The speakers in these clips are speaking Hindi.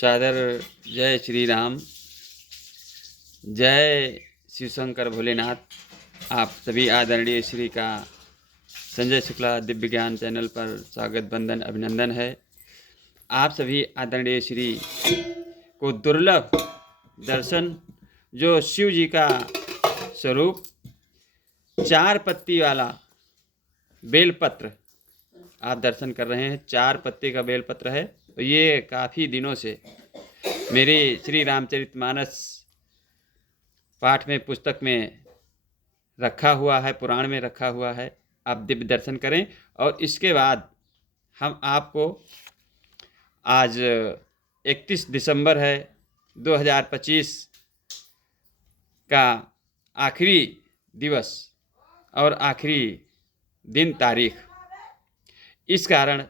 सादर जय श्री राम, जय शिव शंकर भोलेनाथ। आप सभी आदरणीय श्री का संजय शुक्ला दिव्य ज्ञान चैनल पर स्वागत वंदन अभिनंदन है। आप सभी आदरणीय श्री को दुर्लभ दर्शन, जो शिव जी का स्वरूप 4 पत्ती वाला बेलपत्र आप दर्शन कर रहे हैं। 4 पत्ती का बेलपत्र है। तो ये काफ़ी दिनों से मेरे श्री रामचरितमानस पाठ में, पुस्तक में रखा हुआ है, पुराण में रखा हुआ है। आप दिव्य दर्शन करें। और इसके बाद हम आपको आज 31 दिसंबर है 2025 का आखिरी दिवस और आखिरी दिन तारीख, इस कारण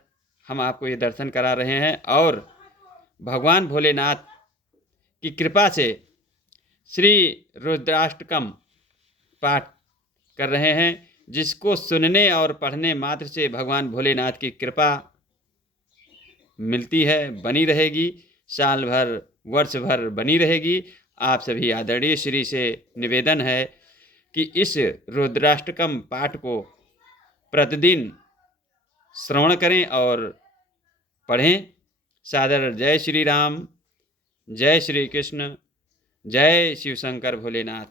हम आपको ये दर्शन करा रहे हैं। और भगवान भोलेनाथ की कृपा से श्री रुद्राष्टकम पाठ कर रहे हैं, जिसको सुनने और पढ़ने मात्र से भगवान भोलेनाथ की कृपा मिलती है, बनी रहेगी, साल भर वर्ष भर बनी रहेगी। आप सभी आदरणीय श्री से निवेदन है कि इस रुद्राष्टकम पाठ को प्रतिदिन श्रवण करें और पढ़ें। सादर जय श्री राम, जय श्री कृष्ण, जय शिव शंकर भोलेनाथ।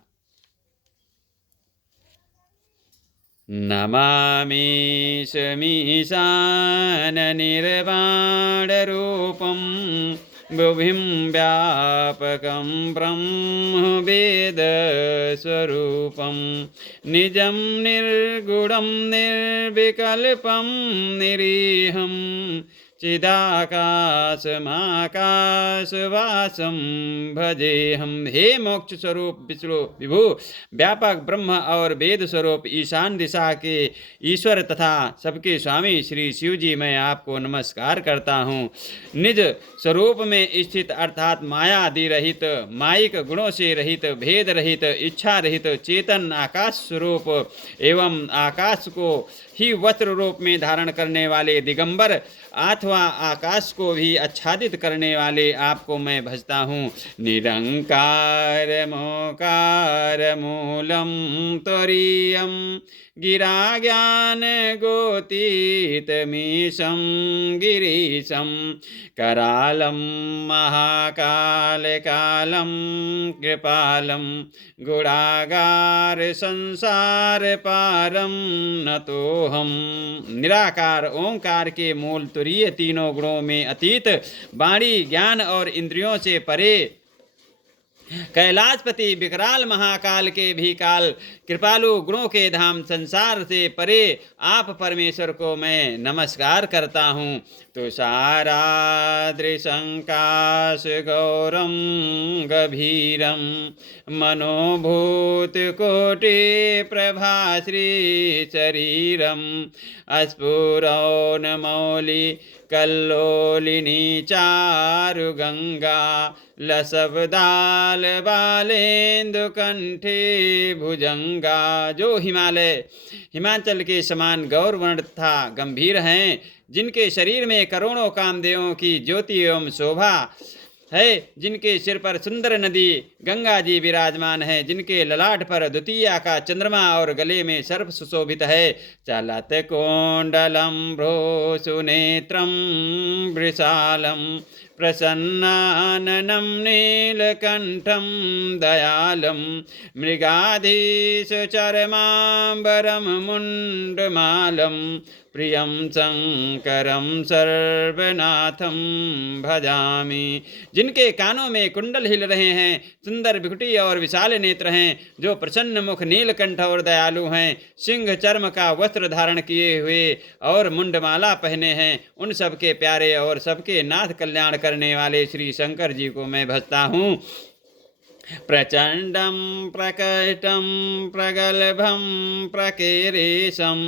नमामि शमीशाननिर्वाणरूपं बुद्धिं व्यापकं ब्रह्मवेदस्वरूपं निजं निर्गुणं निर्विकल्पं निरीहं चिदाकाशमाकाशवासं भजेहम। हे मोक्ष स्वरूप विभु, व्यापक ब्रह्म और वेद स्वरूप ईशान दिशा के ईश्वर तथा सबके स्वामी श्री शिव जी, मैं आपको नमस्कार करता हूँ। निज स्वरूप में स्थित अर्थात माया आदि रहित, मायिक गुणों से रहित, भेद रहित, इच्छा रहित, चेतन आकाश स्वरूप एवं आकाश को ही वस्त्र रूप में धारण करने वाले दिगंबर अथवा आकाश को भी आच्छादित करने वाले आपको मैं भजता हूँ। निरंकार मोकार मूलम त्वरीयम गिरा ज्ञान गोतीतमीशं गिरीशं करालं महाकाल कालं कृपालं गुणागार संसार पारम नतोहम। निराकार ओंकार के मूल तुरीय, तीनों गुणों में अतीत, वाणी ज्ञान और इंद्रियों से परे, कैलाशपति विकराल महाकाल के भी काल, कृपालु गुणों के धाम, संसार से परे आप परमेश्वर को मैं नमस्कार करता हूँ। तुषाराद्रिशंकाश गौरम गभीरम मनोभूत कोटि प्रभाश्री शरीरम अस्फुरौनमौलि कल्लोलिनी चारु गंगा लसबदाल बालेन्दु कंठे भुजंगा। जो हिमाचल के समान गौरवर्ण तथा गंभीर हैं, जिनके शरीर में करोड़ों कामदेवों की ज्योति एवं शोभा है, जिनके सिर पर सुंदर नदी गंगा जी विराजमान है, जिनके ललाट पर द्वितीया का चंद्रमा और गले में सर्प सुशोभित है। चलत कोंडलम भ्रोसुनेत्रम वृषालम प्रसन्नाननं नीलकंठं दयालं मृगाधीश चरमांबरम मुंडमालं प्रियं शंकरं सर्वनाथं भजामि। जिनके कानों में कुंडल हिल रहे हैं, सुंदर बिकुटी और विशाल नेत्र हैं, जो प्रसन्न मुख, नीलकंठ और दयालु हैं, सिंह चर्म का वस्त्र धारण किए हुए और मुंडमाला पहने हैं, उन सबके प्यारे और सबके नाथ कल्याण करने वाले श्री शंकर जी को मैं भजता हूँ। प्रचंडम प्रकटम प्रगल्भम प्रकेरेशम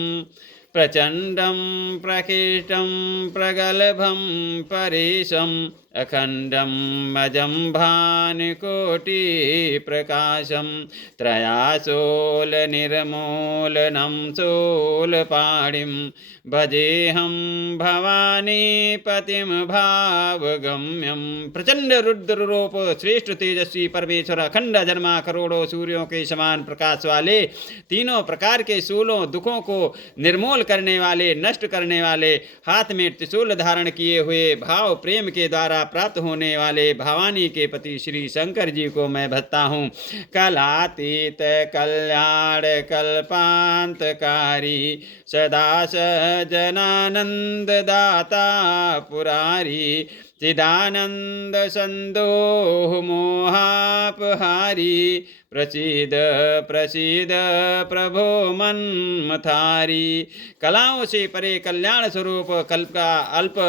प्रचण्डं प्रकीर्तं प्रगल्भं परेशम् अखण्डं अजं भानुकोटिप्रकाशं त्रयाशूलनिर्मूलनं शूलपाणिं भजेऽहं भवानीपतिं भावगम्यं। प्रचंड रुद्र रूप, श्रेष्ठ तेजस्वी परमेश्वर, अखंड जन्मा, करोड़ों सूर्यों के समान प्रकाश वाले, तीनों प्रकार के शूलों दुखों को निर्मूल करने वाले, नष्ट करने वाले, हाथ में त्रिशूल धारण किए हुए, भाव प्रेम के द्वारा प्राप्त होने वाले भवानी के पति श्री शंकर जी को मैं भजता हूँ। कलातीत कल्याण कल्पांतकारी सदा सजनानंद दाता पुरारी चिदानंद संदोह मोहापहारी प्रसीद प्रसीद प्रभो मन्मथारी। कलाओं से परे कल्याण स्वरूप, कल्प का अल्प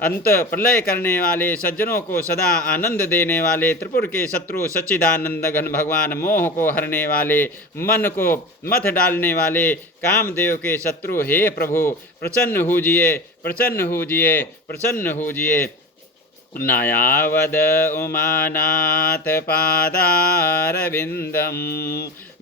अंत प्रलय करने वाले, सज्जनों को सदा आनंद देने वाले, त्रिपुर के शत्रु सच्चिदानंद घन भगवान, मोह को हरने वाले, मन को मथ डालने वाले, कामदेव के शत्रु, हे प्रभु प्रसन्न होजिए, प्रसन्न होजिए, प्रसन्न होजिए। नायावद उमानाथ पादारविन्दं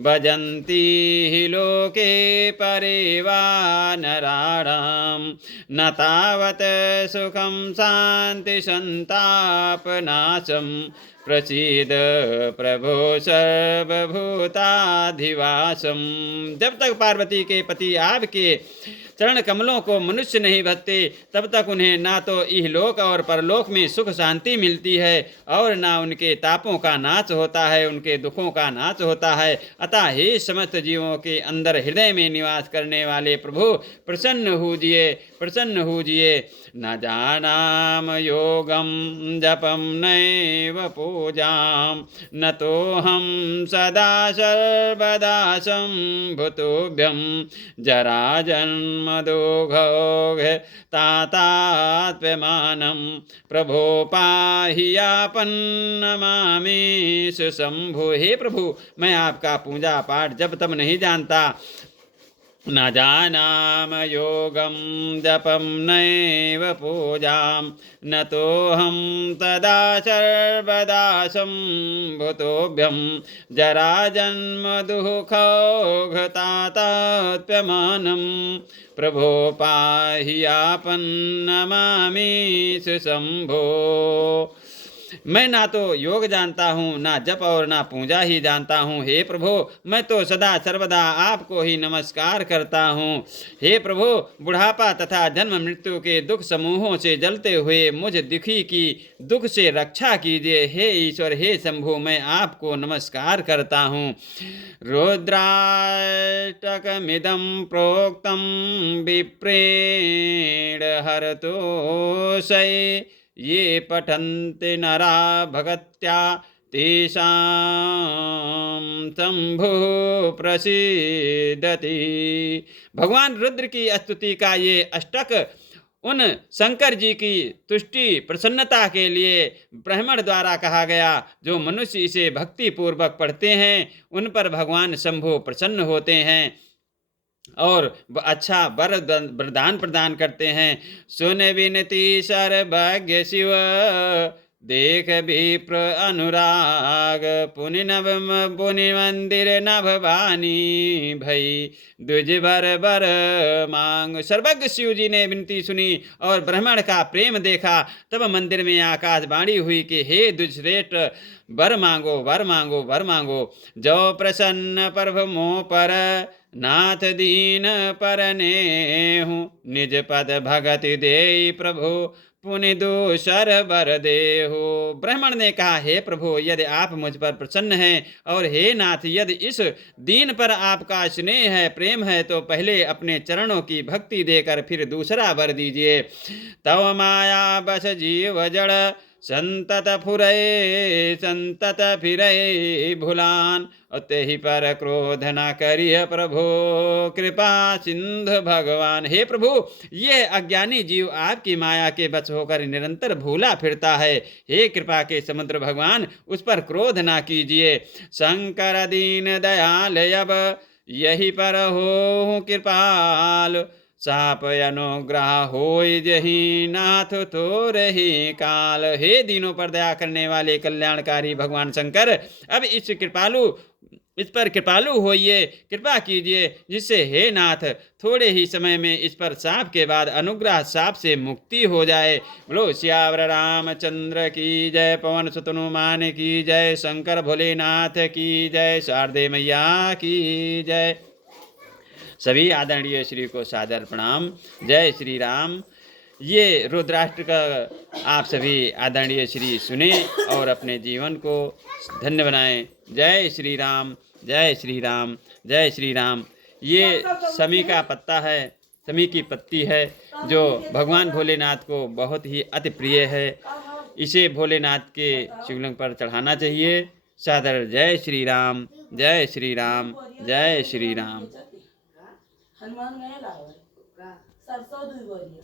भजन्ति हि लोके परिवानराणां न तावत् सुखं शान्ति संतापनाशं प्रसीद प्रभो सर्वभूताधिवासम। जब तक पार्वती के पति आपके चरण कमलों को मनुष्य नहीं भजते, तब तक उन्हें ना तो इहलोक और परलोक में सुख शांति मिलती है और ना उनके तापों का नाश होता है, उनके दुखों का नाश होता है। अतः हे समस्त जीवों के अंदर हृदय में निवास करने वाले प्रभु प्रसन्न होजिए, प्रसन्न होजिए। न जानाम योगम जपम नैव पूजाम न तो हम सदा सर्वदा संभुतोभ्यम जरा जन्म दुःखोग तातात्म्यमानं प्रभो पाहि आपन्नमामि शंभु। हे प्रभु, मैं आपका पूजा पाठ जब तब नहीं जानता, न जानाम योगम जपम नैव पूजाम न तो हम तदा सर्वदा संभुतोभ्यम जरा जन्म दुःखौघतातात्म्यमानं प्रभो पाहि आपन्नमामि शंभो। मैं ना तो योग जानता हूँ, ना जप और ना पूजा ही जानता हूँ। हे प्रभु, मैं तो सदा सर्वदा आपको ही नमस्कार करता हूँ। हे प्रभु, बुढ़ापा तथा जन्म मृत्यु के दुख समूहों से जलते हुए मुझ दुखी की दुख से रक्षा कीजिए। हे ईश्वर, हे शंभु, मैं आपको नमस्कार करता हूँ। रुद्राष्टकमिदं प्रोक्तं विप्रेण हरतोषये ये पठन्ति नरा भगत्या तेषां शंभु प्रसीदति। भगवान रुद्र की स्तुति का ये अष्टक उन शंकर जी की तुष्टि प्रसन्नता के लिए ब्राह्मण द्वारा कहा गया। जो मनुष्य इसे भक्ति पूर्वक पढ़ते हैं उन पर भगवान शंभु प्रसन्न होते हैं और अच्छा वरदान प्रदान करते हैं। सुन विनती सर्वज्ञ शिव देख विप्र अनुराग पुनि नव पुनि मंदिर नभ बानी भई द्विज बर बर मांग। सर्वज्ञ शिव जी ने विनती सुनी और ब्राह्मण का प्रेम देखा, तब मंदिर में आकाशवाणी हुई कि हे द्विजश्रेष्ठ, वर मांगो, वर मांगो, वर मांगो। जो प्रसन्न प्रभु मोह पर नाथ दीन परनेहु निज पद भगति देई प्रभु पुनि दूसर बर देहु। ब्राह्मण ने कहा, हे प्रभु, यदि आप मुझ पर प्रसन्न हैं और हे नाथ, यदि इस दीन पर आपका स्नेह है, प्रेम है, तो पहले अपने चरणों की भक्ति देकर फिर दूसरा वर दीजिए। तव माया बस जीव जड़ संतत फुरय संतत फिरय भुलान तेहि पर क्रोध न करिय प्रभु कृपा सिंधु भगवान। हे प्रभु, ये अज्ञानी जीव आपकी माया के बस होकर निरंतर भूला फिरता है। हे कृपा के समुद्र भगवान, उस पर क्रोध ना कीजिए। शंकर दीन दयाल अब यही पर हो कृपाल साप अनुग्रह होय जही नाथ तो रही काल। हे दीनों पर दया करने वाले कल्याणकारी भगवान शंकर, अब इस पर कृपालु होइए, कृपा कीजिए, जिससे हे नाथ थोड़े ही समय में इस पर साप के बाद अनुग्रह साप से मुक्ति हो जाए। बोलो सियावर रामचंद्र की जय, पवन सुत हनुमान की जय, शंकर भोलेनाथ की जय, शारदे मैया की जय। सभी आदरणीय श्री को सादर प्रणाम। जय श्री राम। ये रुद्राष्ट्र का आप सभी आदरणीय श्री सुने और अपने जीवन को धन्य बनाएं। जय श्री राम, जय श्री राम, जय श्री राम। ये समी का पत्ता है, समी की पत्ती है, जो भगवान भोलेनाथ को बहुत ही अति प्रिय है। इसे भोलेनाथ के शिवलिंग पर चढ़ाना चाहिए। सादर जय श्री राम, जय श्री राम, जय श्री राम। हनुमान गए सरसों 2 बोरी।